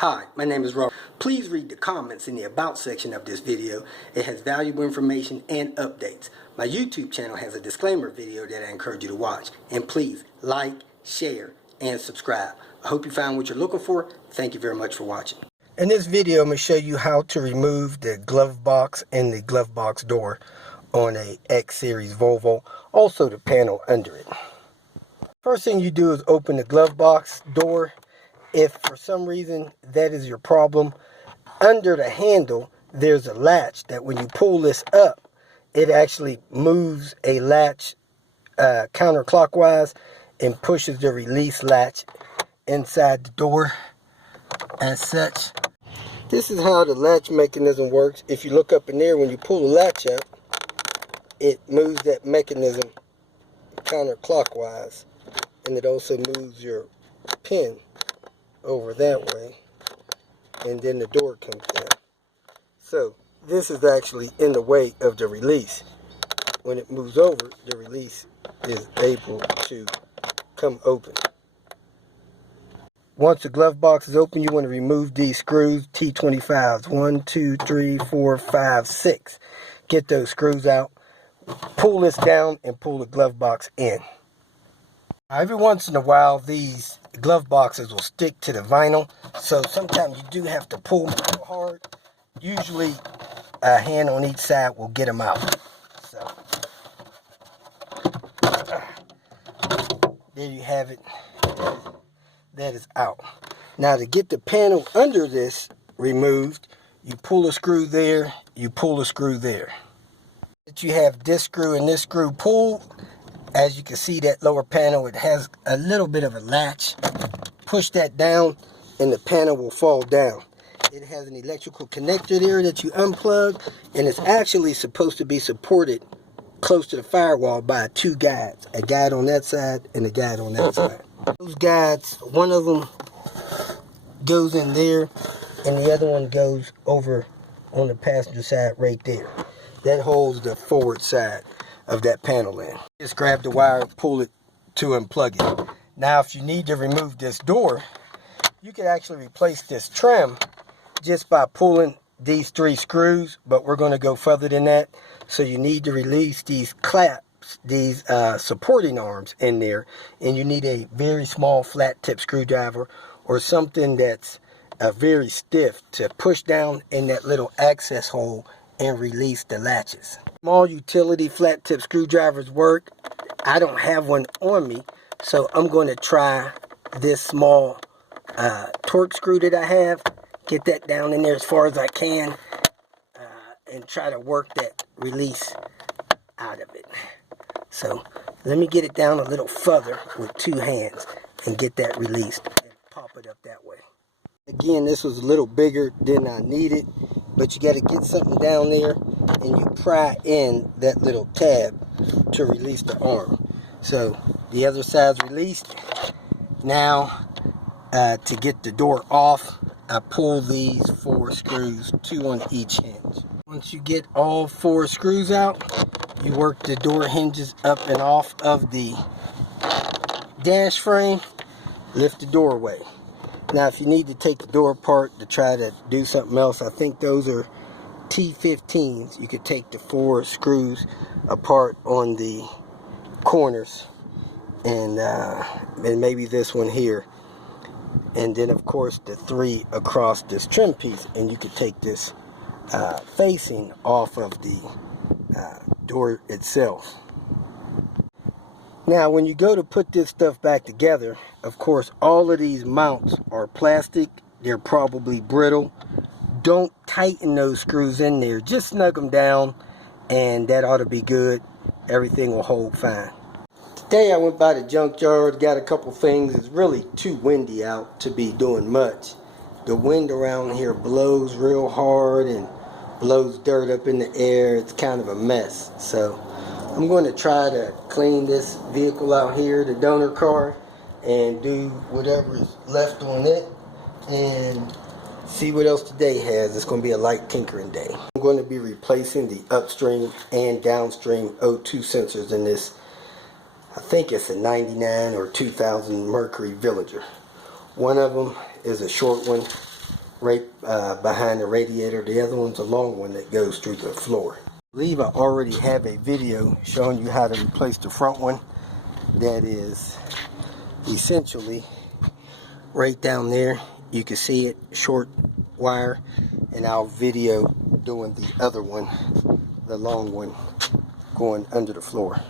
Hi, my name is Robert. Please read the comments in the About section of this video. It has valuable information and updates. My YouTube channel has a disclaimer video that I encourage you to watch. And please like, share, and subscribe. I hope you found what you're looking for. Thank you very much for watching. In this video, I'm going to show you how to remove the glove box and the glove box door on a X series Volvo, also the panel under it. First thing you do is open the glove box door. If for some reason that is your problem, under the handle there's a latch that when you pull this up, it actually moves a latch counterclockwise and pushes the release latch inside the door as such. This is how the latch mechanism works. If you look up in there, when you pull the latch up, it moves that mechanism counterclockwise, and it also moves your pin over that way, and then the door comes down. So this is actually in the way of the release. When it moves over, the release is able to come open. Once the glove box is open, you want to remove these screws, T25s, 1, 2, 3, 4, 5, 6. Get those screws out, pull this down, and pull the glove box in. Every once in a while, these glove boxes will stick to the vinyl, so sometimes you do have to pull them real hard. Usually, a hand on each side will get them out. So, there you have it. That is out. Now, to get the panel under this removed, you pull a screw there, you pull a screw there. You have this screw and this screw pulled. As you can see, that lower panel, it has a little bit of a latch. Push that down and the panel will fall down. It has an electrical connector there that you unplug, and it's actually supposed to be supported close to the firewall by two guides. A guide on that side and a guide on that side. Those guides, one of them goes in there and the other one goes over on the passenger side right there. That holds the forward side of that panel in. Just grab the wire, pull it to unplug it. Now, if you need to remove this door, you can actually replace this trim just by pulling these 3 screws, but we're going to go further than that. So you need to release these claps, these supporting arms in there, and you need a very small flat tip screwdriver or something that's very stiff to push down in that little access hole and release the latches. Small utility flat tip screwdrivers work. I don't have one on me, so I'm going to try this small torque screw that I have. Get that down in there as far as I can and try to work that release out of it. So let me get it down a little further with 2 hands and get that released and pop it up that way. Again, this was a little bigger than I needed, but you got to get something down there and you pry in that little tab to release the arm. So the other side's released. Now to get the door off, I pull these 4 screws, 2 on each hinge. Once you get all 4 screws out, you work the door hinges up and off of the dash frame, lift the door away. Now, if you need to take the door apart to try to do something else, I think those are T15s. You could take the 4 screws apart on the corners and maybe this one here. And then, of course, the 3 across this trim piece. And you could take this facing off of the door itself. Now, when you go to put this stuff back together, of course, all of these mounts are plastic. They're probably brittle. Don't tighten those screws in there. Just snug them down, and that ought to be good. Everything will hold fine. Today I went by the junkyard, got a couple things. It's really too windy out to be doing much. The wind around here blows real hard and blows dirt up in the air. It's kind of a mess. So I'm going to try to clean this vehicle out here, the donor car, and do whatever is left on it and see what else today has. It's going to be a light tinkering day. I'm going to be replacing the upstream and downstream O2 sensors in this. I think it's a 99 or 2000 Mercury Villager. One of them is a short one right behind the radiator. The other one's a long one that goes through the floor. I believe I already have a video showing you how to replace the front one. That is essentially right down there. You can see it, short wire, and I'll video doing the other one, the long one, going under the floor.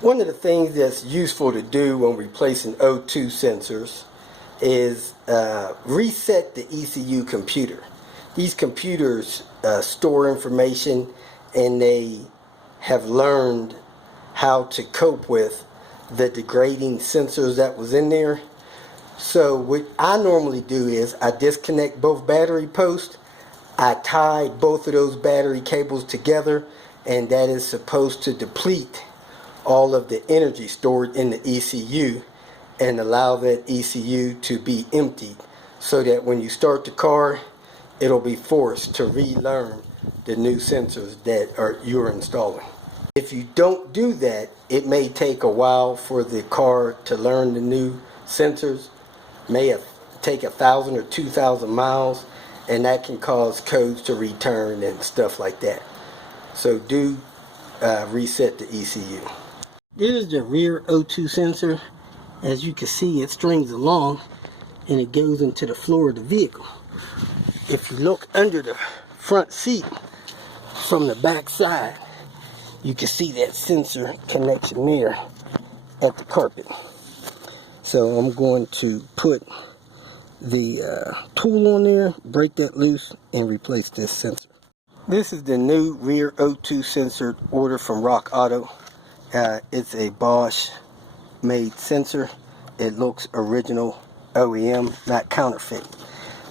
One of the things that's useful to do when replacing O2 sensors is reset the ECU computer. These computers store information, and they have learned how to cope with the degrading sensors that was in there. So what I normally do is I disconnect both battery posts, I tie both of those battery cables together, and that is supposed to deplete all of the energy stored in the ECU and allow that ECU to be emptied, so that when you start the car, it'll be forced to relearn the new sensors that you're installing. If you don't do that, it may take a while for the car to learn the new sensors. May take 1,000 or 2,000 miles, and that can cause codes to return and stuff like that. So do reset the ECU. There's the rear O2 sensor. As you can see, it strings along and it goes into the floor of the vehicle. If you look under the front seat from the back side, you can see that sensor connection there at the carpet. So I'm going to put the tool on there, break that loose, and replace this sensor. This is the new rear O2 sensor order from Rock Auto. It's a Bosch made sensor. It looks original OEM, not counterfeit.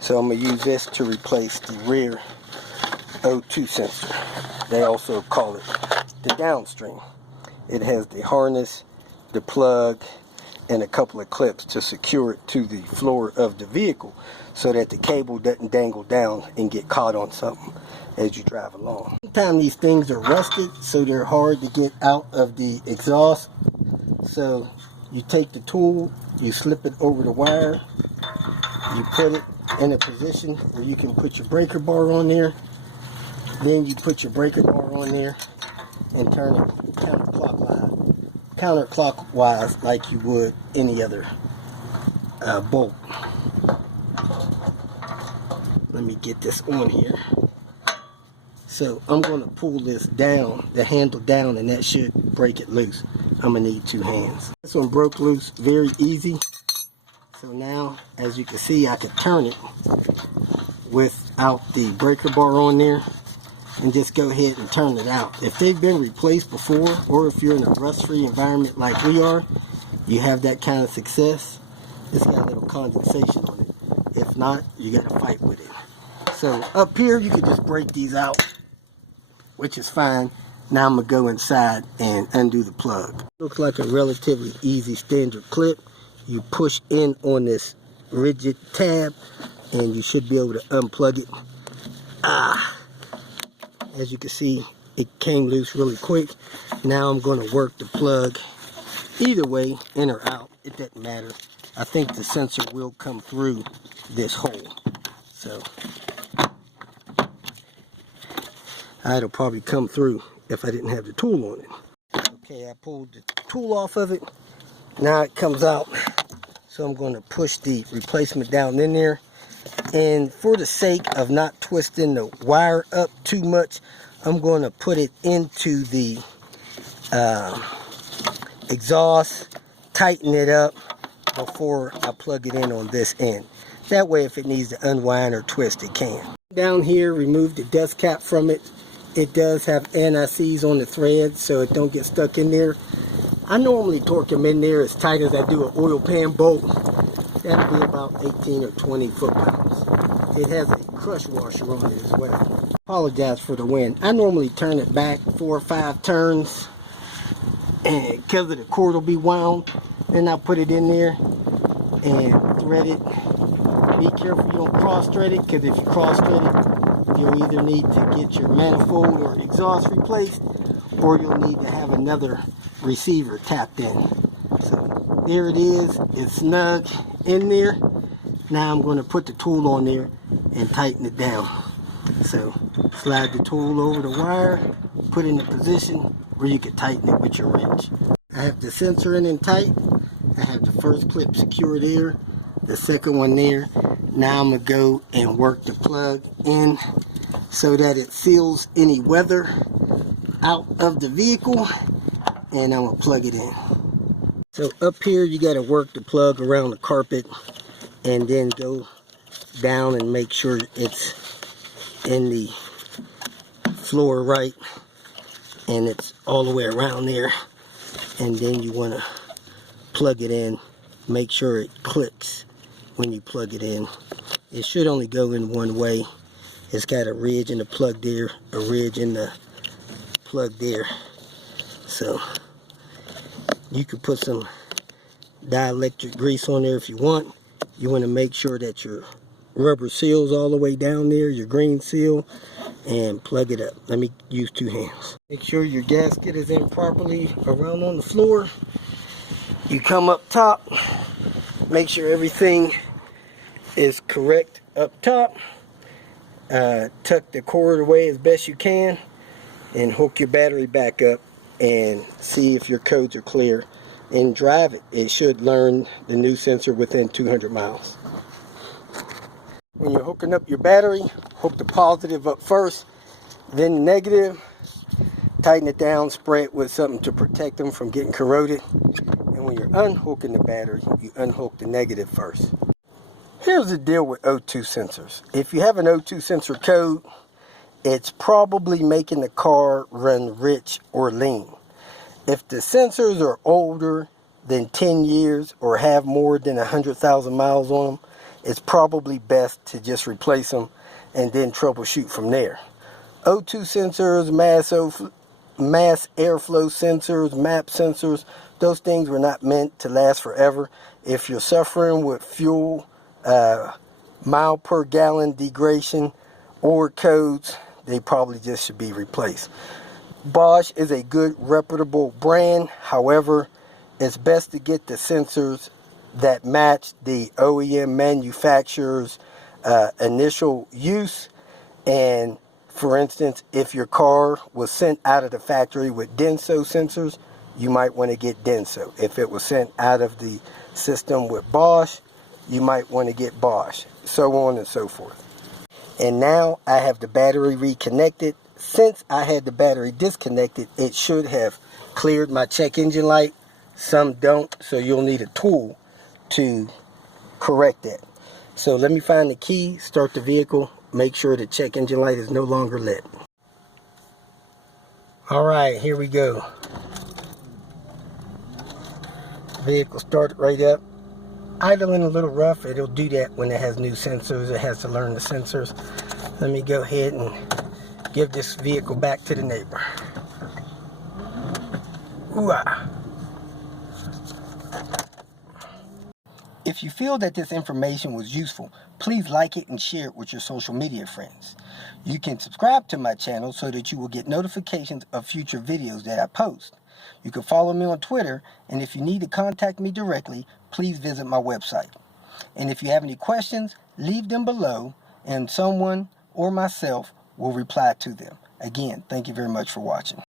So I'm going to use this to replace the rear O2 sensor. They also call it the downstream. It has the harness, the plug, and a couple of clips to secure it to the floor of the vehicle so that the cable doesn't dangle down and get caught on something as you drive along. Sometimes these things are rusted, so they're hard to get out of the exhaust. So you take the tool, you slip it over the wire, you put it in a position where you can put your breaker bar on there. Then you put your breaker bar on there and turn it counterclockwise like you would any other bolt. Let me get this on here. So I'm going to pull this down, the handle down, and that should break it loose. I'm going to need 2 hands. This one broke loose very easy. So now, as you can see, I can turn it without the breaker bar on there and just go ahead and turn it out. If they've been replaced before, or if you're in a rust-free environment like we are, you have that kind of success. It's got a little condensation on it. If not, you got to fight with it. So up here, you can just break these out, which is fine. Now I'm going to go inside and undo the plug. Looks like a relatively easy standard clip. You push in on this rigid tab and you should be able to unplug it. As you can see, it came loose really quick. Now I'm going to work the plug either way, in or out. It doesn't matter. I think the sensor will come through this hole. So it'll probably come through if I didn't have the tool on it. Okay, I pulled the tool off of it. Now it comes out. So I'm going to push the replacement down in there. And for the sake of not twisting the wire up too much, I'm going to put it into the exhaust, tighten it up before I plug it in on this end. That way, if it needs to unwind or twist, it can. Down here, remove the dust cap from it. It does have anti-seize on the threads, so it don't get stuck in there. I normally torque them in there as tight as I do an oil pan bolt. That'll be about 18 or 20 foot-pounds. It has a crush washer on it as well. Apologize for the wind. I normally turn it back 4 or 5 turns, and because of the cord will be wound, then I'll put it in there and thread it. Be careful you don't cross-thread it, because if you cross-thread it, you'll either need to get your manifold or exhaust replaced, or you'll need to have another receiver tapped in. So there it is. It's snug in there. Now I'm going to put the tool on there and tighten it down. So slide the tool over the wire, put it in a position where you can tighten it with your wrench. I have the sensor in and tight. I have the first clip secured there, the second one there. Now I'm going to go and work the plug in so that it seals any weather out of the vehicle, and I'm going to plug it in. So up here you got to work the plug around the carpet and then go down and make sure it's in the floor right, and it's all the way around there, and then you want to plug it in. Make sure it clicks when you plug it in. It should only go in one way. It's got a ridge in the plug there, a ridge in the plug there. So you could put some dielectric grease on there if you want. You want to make sure that your rubber seals all the way down there, your green seal, and plug it up. Let me use two hands. Make sure your gasket is in properly around on the floor. You come up top, make sure everything is correct up top. Tuck the cord away as best you can and hook your battery back up and see if your codes are clear and drive it. It should learn the new sensor within 200 miles. When you're hooking up your battery, hook the positive up first, then the negative. Tighten it down, spray it with something to protect them from getting corroded. And when you're unhooking the battery, you unhook the negative first. Here's the deal with O2 sensors. If you have an O2 sensor code, it's probably making the car run rich or lean. If the sensors are older than 10 years or have more than 100,000 miles on them, it's probably best to just replace them and then troubleshoot from there. O2 sensors, mass airflow sensors, map sensors, those things were not meant to last forever. If you're suffering with fuel, mile per gallon degradation or codes, they probably just should be replaced. Bosch is a good reputable brand. However, it's best to get the sensors that match the OEM manufacturer's initial use. And for instance, if your car was sent out of the factory with Denso sensors, you might want to get Denso. If it was sent out of the system with Bosch, you might want to get Bosch, so on and so forth. And now I have the battery reconnected. Since I had the battery disconnected, it should have cleared my check engine light. Some don't, so you'll need a tool to correct that. So let me find the key, start the vehicle, make sure the check engine light is no longer lit. Alright, here we go. Vehicle started right up. Idling a little rough. It'll do that when it has new sensors. It has to learn the sensors. Let me go ahead and give this vehicle back to the neighbor. Ooh-ah. If you feel that this information was useful, please like it and share it with your social media friends. You can subscribe to my channel so that you will get notifications of future videos that I post. You can follow me on Twitter, and if you need to contact me directly, please visit my website. And if you have any questions, leave them below, and someone or myself will reply to them. Again, thank you very much for watching.